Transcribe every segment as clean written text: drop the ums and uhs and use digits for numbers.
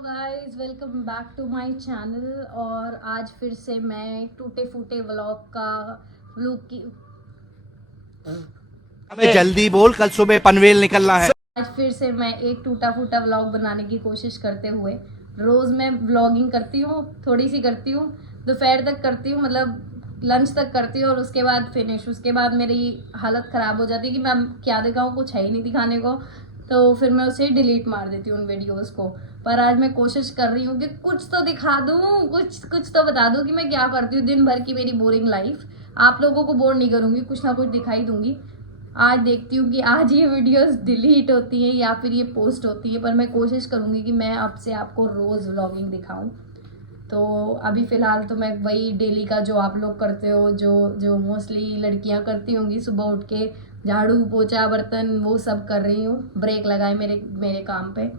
Guys, welcome back to my channel. और आज फिर से मैं टूटे फूटे व्लॉग की हमें जल्दी बोल, कल सुबह पनवेल निकलना है। आज फिर से मैं एक टूटा फूटा व्लॉग बनाने की कोशिश करते हुए, रोज मैं व्लॉगिंग करती हूँ, थोड़ी सी करती हूँ, दोपहर तक करती हूँ, मतलब लंच तक करती हूँ और उसके बाद फिनिश। उसके बाद मेरी हालत ख़राब हो जाती है कि मैं क्या दिखाऊँ, कुछ है ही नहीं दिखाने को, तो फिर मैं उसे डिलीट मार देती हूँ उन वीडियोस को। पर आज मैं कोशिश कर रही हूँ कि कुछ तो दिखा दूँ, कुछ तो बता दूँ कि मैं क्या करती हूँ दिन भर की मेरी बोरिंग लाइफ। आप लोगों को बोर नहीं करूँगी, कुछ ना कुछ दिखाई दूंगी। आज देखती हूँ कि आज ये वीडियोस डिलीट होती हैं या फिर ये पोस्ट होती है, पर मैं कोशिश करूँगी कि मैं अब से आपको रोज़ व्लॉगिंग दिखाऊँ। तो अभी फ़िलहाल तो मैं वही डेली का जो आप लोग करते हो, जो मोस्टली लड़कियाँ करती होंगी, सुबह उठ के झाड़ू पोछा बर्तन वो सब कर रही हूँ। ब्रेक लगाए मेरे काम पे।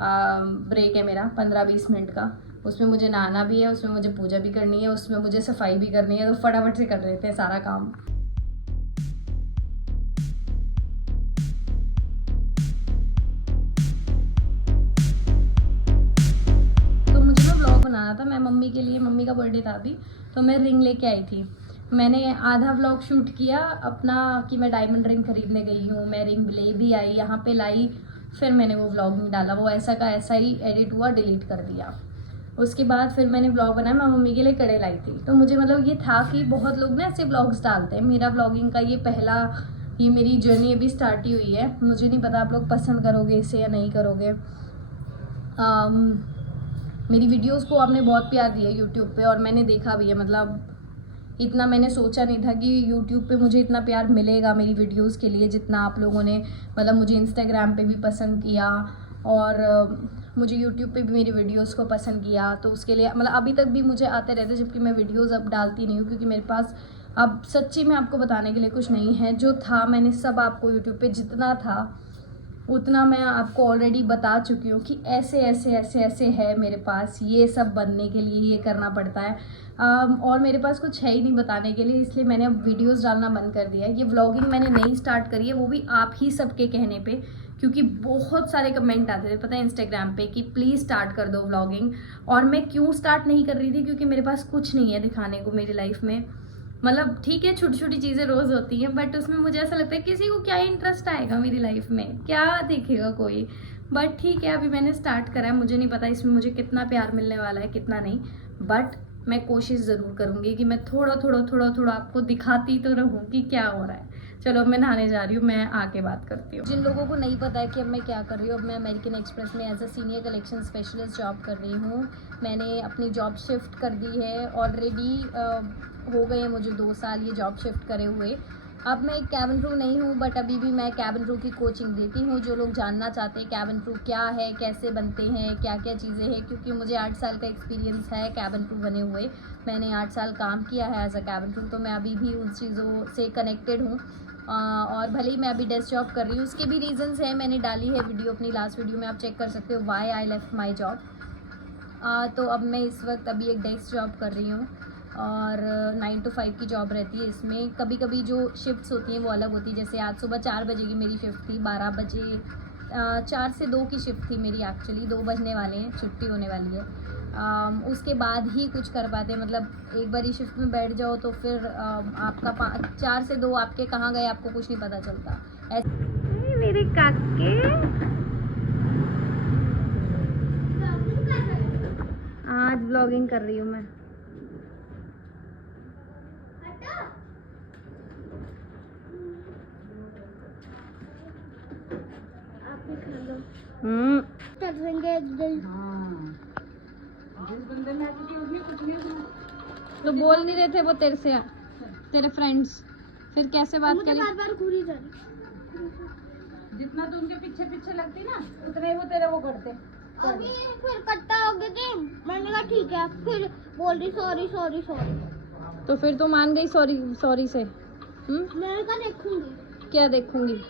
ब्रेक है मेरा 15-20 मिनट का। उसमें मुझे नहाना भी है, उसमें मुझे पूजा भी करनी है, उसमें मुझे सफाई भी करनी है, तो फटाफट से कर लेते हैं सारा काम। तो मुझे ना व्लॉग बनाना था, मैं मम्मी के लिए, मम्मी का बर्थडे था अभी, तो मैं रिंग लेके आई थी। मैंने आधा व्लॉग शूट किया अपना कि मैं डायमंड रिंग खरीदने गई हूँ, मैं रिंग ले भी आई, यहाँ पे लाई, फिर मैंने वो व्लॉग नहीं डाला, वो ऐसा का ऐसा ही एडिट हुआ, डिलीट कर दिया। उसके बाद फिर मैंने व्लॉग बनाया, मैं मम्मी के लिए कड़े लाई थी। तो मुझे मतलब ये था कि बहुत लोग ना ऐसे व्लॉग्स डालते हैं, मेरा व्लॉगिंग का ये मेरी जर्नी अभी स्टार्ट ही हुई है। मुझे नहीं पता आप लोग पसंद करोगे इसे या नहीं करोगे। मेरी वीडियोस को आपने बहुत प्यार दिया यूट्यूब पे और मैंने देखा भी है, मतलब इतना मैंने सोचा नहीं था कि यूट्यूब पे मुझे इतना प्यार मिलेगा मेरी वीडियोस के लिए, जितना आप लोगों ने मतलब मुझे इंस्टाग्राम पे भी पसंद किया और मुझे यूट्यूब पे भी मेरी वीडियोस को पसंद किया। तो उसके लिए मतलब अभी तक भी मुझे आते रहते, जबकि मैं वीडियोस अब डालती नहीं हूँ क्योंकि मेरे पास अब सच्ची में आपको बताने के लिए कुछ नहीं है। जो था मैंने सब आपको यूट्यूब पे जितना था उतना मैं आपको ऑलरेडी बता चुकी हूँ कि ऐसे ऐसे ऐसे ऐसे है मेरे पास, ये सब बनने के लिए ये करना पड़ता है। और मेरे पास कुछ है ही नहीं बताने के लिए, इसलिए मैंने अब वीडियोस डालना बंद कर दिया है। ये व्लॉगिंग मैंने नई स्टार्ट करी है, वो भी आप ही सबके कहने पे, क्योंकि बहुत सारे कमेंट आते थे पता है इंस्टाग्राम पे कि प्लीज़ स्टार्ट कर दो व्लॉगिंग। और मैं क्यों स्टार्ट नहीं कर रही थी, क्योंकि मेरे पास कुछ नहीं है दिखाने को मेरी लाइफ में। मतलब ठीक है, छोटी छोटी चीज़ें रोज़ होती हैं, बट उसमें मुझे ऐसा लगता है किसी को क्या इंटरेस्ट आएगा मेरी लाइफ में, क्या देखेगा कोई। बट ठीक है, अभी मैंने स्टार्ट करा है, मुझे नहीं पता इसमें मुझे कितना प्यार मिलने वाला है कितना नहीं, बट मैं कोशिश ज़रूर करूँगी कि मैं थोड़ा थोड़ा आपको दिखाती तो रहूँ कि क्या हो रहा है। चलो मैं नहाने जा रही हूँ, मैं आके बात करती हूँ। जिन लोगों को नहीं पता है कि अब मैं क्या कर रही हूँ, अब मैं अमेरिकन एक्सप्रेस में as a senior collection specialist job कर रही हूँ। मैंने अपनी जॉब शिफ्ट कर दी है ऑलरेडी, हो गए हैं मुझे 2 साल ये जॉब शिफ्ट करे हुए। अब मैं एक कैबिन क्रू नहीं हूँ, बट अभी भी मैं कैबिन क्रू की कोचिंग देती हूँ। जो लोग जानना चाहते हैं कैबिन क्रू क्या है, कैसे बनते हैं, क्या क्या चीज़ें हैं, क्योंकि मुझे 8 साल का एक्सपीरियंस है कैबिन क्रू बने हुए, मैंने 8 साल काम किया है एज अ कैबिन क्रू, तो मैं अभी भी उन चीज़ों से कनेक्टेड हूँ। और भले ही मैं अभी डेस्क जॉब कर रही हूँ, उसके भी रीजंस हैं, मैंने डाली है वीडियो अपनी लास्ट वीडियो में, आप चेक कर सकते हो why I left my job. तो अब मैं इस वक्त अभी एक डेस्क जॉब कर रही हूँ और 9 to 5 की जॉब रहती है। इसमें कभी कभी जो शिफ्ट्स होती हैं वो अलग होती है, जैसे आज सुबह 4 बजे की मेरी शिफ्ट थी, 12 बजे 4 से 2 की शिफ्ट थी मेरी, एक्चुअली 2 बजने वाले हैं, छुट्टी होने वाली है। उसके बाद ही कुछ कर पाते, मतलब एक बार ही शिफ्ट में बैठ जाओ तो फिर आपका 4 से 2 आपके कहाँ गए आपको कुछ नहीं पता चलता। ऐसे मेरे काके आज व्लॉगिंग कर रही हूँ मैं। तो बोल नहीं रहे थे वो तेरे से, तेरे फ्रेंड्स, फिर कैसे बात करी? बार घूरी जा रही, जितना तू उनके पीछे पीछे लगती ना उतने वो तेरे वो करते। अभी फिर कट्टा हो गया गेम, मैंने कहा ठीक है, फिर बोल रही सॉरी सॉरी सॉरी, तो फिर तो मान गई सॉरी सॉरी से। मैं क्या देखूंगी, क्या देखूंगी?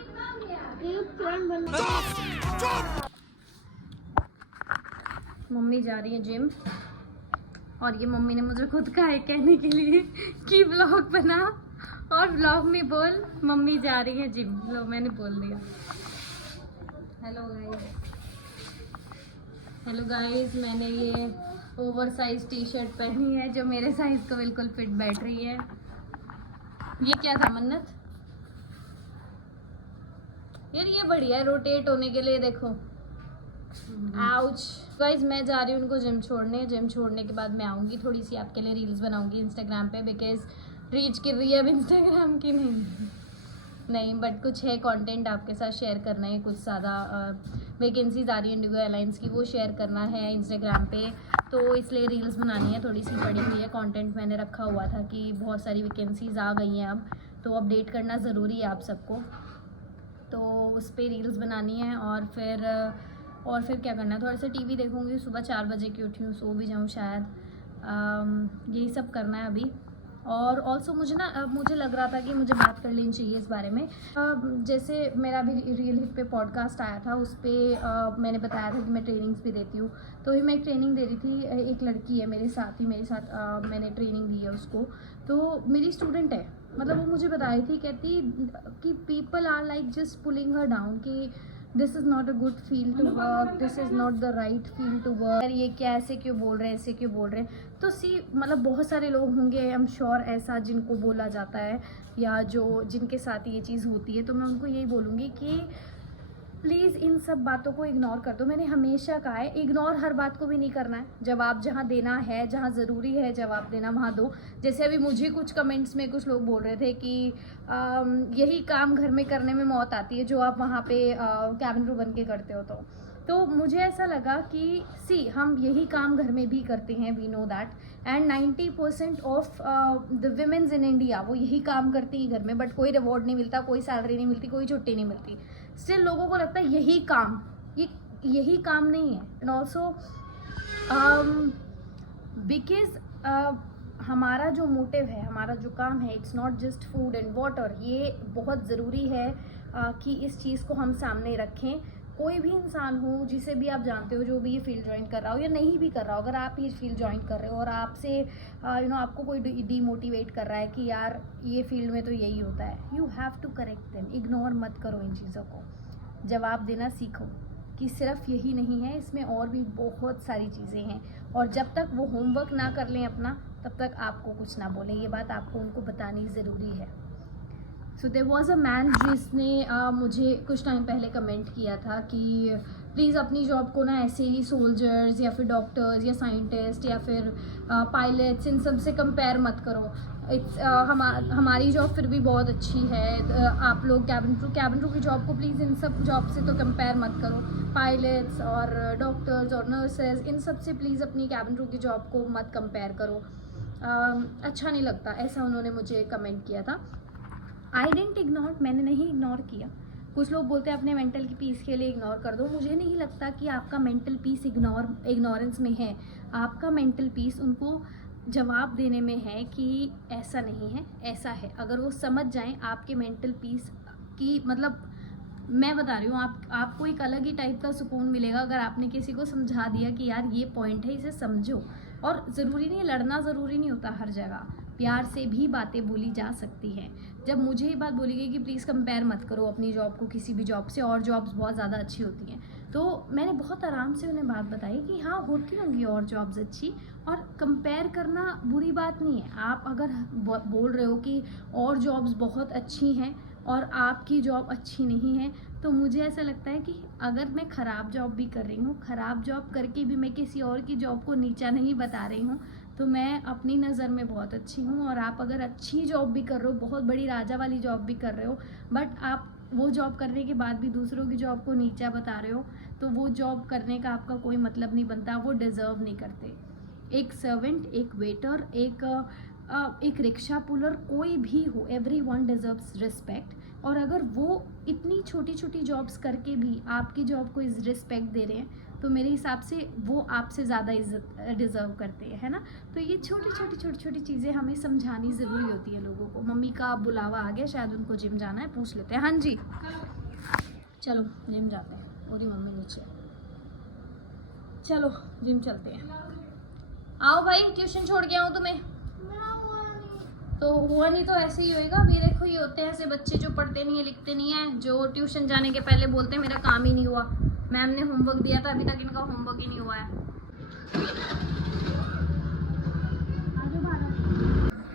मम्मी जा रही है जिम, और ये मम्मी ने मुझे खुद कहा है कहने के लिए कि व्लॉग बना और व्लॉग में बोल मम्मी जा रही है जिम। लो मैंने बोल दिया। हेलो गाइस, हेलो गाइस, मैंने ये ओवर साइज टी शर्ट पहनी है जो मेरे साइज को बिल्कुल फिट बैठ रही है। ये क्या था मन्नत यार, ये बढ़िया है रोटेट होने के लिए। देखो आउच गाइस, मैं जा रही हूँ उनको जिम छोड़ने। जिम छोड़ने के बाद मैं आऊँगी, थोड़ी सी आपके लिए रील्स बनाऊँगी इंस्टाग्राम पे, बिकॉज रीच कर रही है अब इंस्टाग्राम की नहीं बट कुछ है कंटेंट आपके साथ शेयर करना है। कुछ ज़्यादा वैकेंसीज आ रही है इंडिगो एयरलाइंस की, वो शेयर करना है इंस्टाग्राम पे, तो इसलिए रील्स बनानी है। थोड़ी सी पड़ी हुई है कंटेंट, मैंने रखा हुआ था कि बहुत सारी वैकेंसीज आ गई हैं अब, तो अपडेट करना ज़रूरी है आप सबको। तो उस पर रील्स बनानी है और फिर क्या करना है, थोड़ा सा टीवी देखूँगी। सुबह 4 बजे की उठी हूँ, सो भी जाऊँ शायद। यही सब करना है अभी। और ऑल्सो मुझे लग रहा था कि मुझे बात कर लेनी चाहिए इस बारे में। जैसे मेरा भी रियल हिट पे पॉडकास्ट आया था, उस पर मैंने बताया था कि मैं ट्रेनिंग्स भी देती हूँ। तो ही मैं एक ट्रेनिंग दे रही थी, एक लड़की है मेरे साथ मैंने ट्रेनिंग दी है उसको। तो मेरी स्टूडेंट है, मतलब वो मुझे बता रही थी, कहती कि people are like just pulling her down कि this is not a good field to work, this is not the right field to work. ये क्या, ऐसे क्यों बोल रहे हैं, ऐसे क्यों बोल रहे हैं। तो मतलब बहुत सारे लोग होंगे आई एम श्योर ऐसा जिनको बोला जाता है या जिनके साथ ये चीज़ होती है। तो मैं उनको यही बोलूँगी कि प्लीज़ इन सब बातों को इग्नोर कर दो। मैंने हमेशा कहा है इग्नोर हर बात को भी नहीं करना है। जवाब जहाँ देना है, जहाँ ज़रूरी है जवाब देना, वहाँ दो। जैसे अभी मुझे कुछ कमेंट्स में कुछ लोग बोल रहे थे कि यही काम घर में करने में मौत आती है जो आप वहाँ पे कैबिन क्रू बन के करते हो। तो मुझे ऐसा लगा कि हम यही काम घर में भी करते हैं, we know that, and 90% of the womens in India वो यही काम करती हैं घर में, बट कोई रिवॉर्ड नहीं मिलता, कोई सैलरी नहीं मिलती, कोई छुट्टी नहीं मिलती। स्टिल लोगों को लगता है यही काम नहीं है। एंड ऑल्सो बिकॉज हमारा जो मोटिव है, हमारा जो काम है, it's not just food and water. ये बहुत ज़रूरी है कि इस चीज़ को हम सामने रखें। कोई भी इंसान हो, जिसे भी आप जानते हो, जो भी ये फील्ड ज्वाइन कर रहा हो या नहीं भी कर रहा हो, अगर आप ये फील्ड ज्वाइन कर रहे हो और आपसे आपको कोई डीमोटिवेट कर रहा है कि यार ये फील्ड में तो यही होता है, you have to correct them. Ignore मत करो इन चीज़ों को, जवाब देना सीखो कि सिर्फ यही नहीं है, इसमें और भी बहुत सारी चीज़ें हैं। और जब तक वो होमवर्क ना कर लें अपना, तब तक आपको कुछ ना बोलें। ये बात आपको उनको बतानी ज़रूरी है। So there was a man जिसने मुझे कुछ टाइम पहले कमेंट किया था कि प्लीज़ अपनी जॉब को ना ऐसे ही सोल्जर्स या फिर डॉक्टर्स या साइंटिस्ट या फिर पायलट्स इन सब से कंपेयर मत करो। हमारी जॉब फिर भी बहुत अच्छी है। आप लोग कैबिन क्रू की जॉब को प्लीज़ इन सब जॉब से तो कंपेयर मत करो। पायलट्स और डॉक्टर्स और नर्सेज इन सब से प्लीज़ अपनी कैबिन क्रू की जॉब को मत कंपेयर करो, अच्छा नहीं लगता। ऐसा उन्होंने मुझे कमेंट किया था। आई डेंट इग्नोर, मैंने नहीं इग्नोर किया। कुछ लोग बोलते हैं अपने मेंटल की पीस के लिए इग्नोर कर दो। मुझे नहीं लगता कि आपका मेंटल पीस इग्नोरेंस में है। आपका मेंटल पीस उनको जवाब देने में है कि ऐसा नहीं है, ऐसा है। अगर वो समझ जाएं आपके मेंटल पीस की, मतलब मैं बता रही हूँ, आपको एक अलग ही टाइप का सुकून मिलेगा अगर आपने किसी को समझा दिया कि यार ये पॉइंट है, इसे समझो। और ज़रूरी नहीं, लड़ना ज़रूरी नहीं होता हर जगह, प्यार से भी बातें बोली जा सकती हैं। जब मुझे ये बात बोली गई कि प्लीज़ कंपेयर मत करो अपनी जॉब को किसी भी जॉब से, और जॉब्स बहुत ज़्यादा अच्छी होती हैं, तो मैंने बहुत आराम से उन्हें बात बताई कि हाँ होती होंगी और जॉब्स अच्छी, और कंपेयर करना बुरी बात नहीं है। आप अगर बोल रहे हो कि और जॉब्स बहुत अच्छी हैं और आपकी जॉब अच्छी नहीं है, तो मुझे ऐसा लगता है कि अगर मैं ख़राब जॉब भी कर रही हूँ, ख़राब जॉब करके भी मैं किसी और की जॉब को नीचा नहीं बता रही हूँ, तो मैं अपनी नज़र में बहुत अच्छी हूँ। और आप अगर अच्छी जॉब भी कर रहे हो, बहुत बड़ी राजा वाली जॉब भी कर रहे हो, बट आप वो जॉब करने के बाद भी दूसरों की जॉब को नीचा बता रहे हो, तो वो जॉब करने का आपका कोई मतलब नहीं बनता, वो डिज़र्व नहीं करते। एक सर्वेंट, एक वेटर, एक रिक्शा पुलर, कोई भी हो, एवरीवन डिजर्व्स रिस्पेक्ट। और अगर वो इतनी छोटी छोटी जॉब्स करके भी आपकी जॉब को रिस्पेक्ट दे रहे हैं, तो मेरे हिसाब से वो आपसे ज़्यादा इज्जत डिज़र्व करते हैं, है ना। तो ये छोटी छोटी चीज़ें हमें समझानी ज़रूरी होती है लोगों को। मम्मी का बुलावा आ गया, शायद उनको जिम जाना है, पूछ लेते हैं। हाँ जी चलो जिम जाते हैं। और मम्मी नीचे, चलो जिम चलते हैं। आओ भाई, ट्यूशन छोड़ के आऊँ तुम्हें? तो हुआ नहीं तो ऐसे ही होएगा। अभी देखो ये होते हैं ऐसे बच्चे जो पढ़ते नहीं है, लिखते नहीं है, जो ट्यूशन जाने के पहले बोलते हैं मेरा काम ही नहीं हुआ। मैम ने होमवर्क दिया था, अभी तक इनका होमवर्क ही नहीं हुआ है।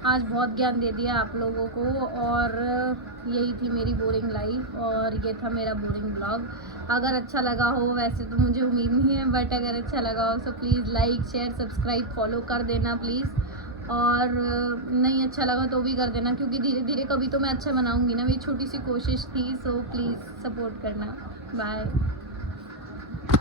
आज बहुत ज्ञान दे दिया आप लोगों को, और यही थी मेरी बोरिंग लाइफ और ये था मेरा बोरिंग ब्लॉग। अगर अच्छा लगा हो, वैसे तो मुझे उम्मीद नहीं है, बट अगर अच्छा लगा हो तो please like share subscribe follow कर देना प्लीज़। और नहीं अच्छा लगा तो भी कर देना, क्योंकि धीरे धीरे कभी तो मैं अच्छा बनाऊंगी ना, मेरी छोटी सी कोशिश थी। सो प्लीज़ सपोर्ट करना। बाय।